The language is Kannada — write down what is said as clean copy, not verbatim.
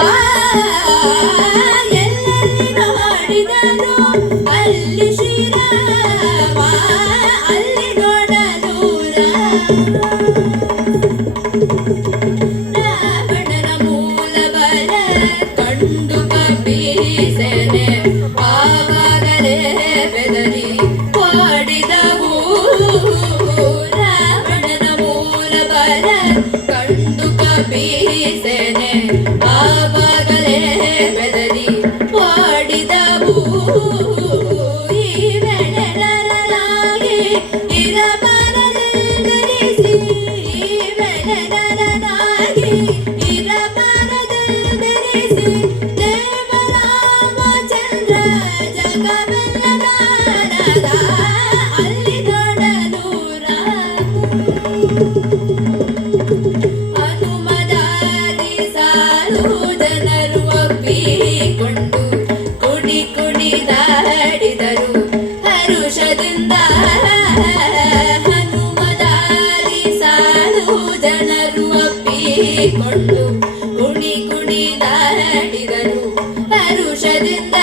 ಆ ಎಲ್ಲೆಲ್ಲಿ ನೋಡಿದನು ಅಲ್ಲಿ ಶ್ರೀರಾಮ ಅಲ್ಲಿ ನೋಡನು ರಾವಣನ ಮೂಲ ಬಲ ಕಂಡು ಕಪೀಸನೆ ಆವಾಗಲೇ ಬೆದರಿ ಓಡಿದವು ರಾವಣನ ಮೂಲ ಬಲ ಕಂಡು ಕಪೀಸನೆ ಆವಾಗಲೇ ಬೆದರಿ ಓಡಿದವು ಈ ವೆಳೆನರನಾಗಿ ಇರಬಾರದೆಂದೆನಿಸಿ ಈ ವೆಳೆನರನಾಗಿ ಇರಬಾರದೆಂದೆನಿಸಿ ದೇವರಾಮಚಂದ್ರ ಜಗವೆಲ್ಲದಾನದ ಅಲ್ಲಿ ನೋಡಲು ಹನುಮದಾದಿ ಸಾಲು ಜನರು ಒಪ್ಪಿಕೊಂಡು ಕುಡಿ ಕುಣಿದಾಡಿದರು ಹರುಷದಿಂದ ಹನುಮದಾದಿ ಸಾಲು ಜನರು ಒಪ್ಪಿಕೊಂಡು ಕುಡಿ ಕುಣಿದಾಡಿದರು ಹರುಷದಿಂದ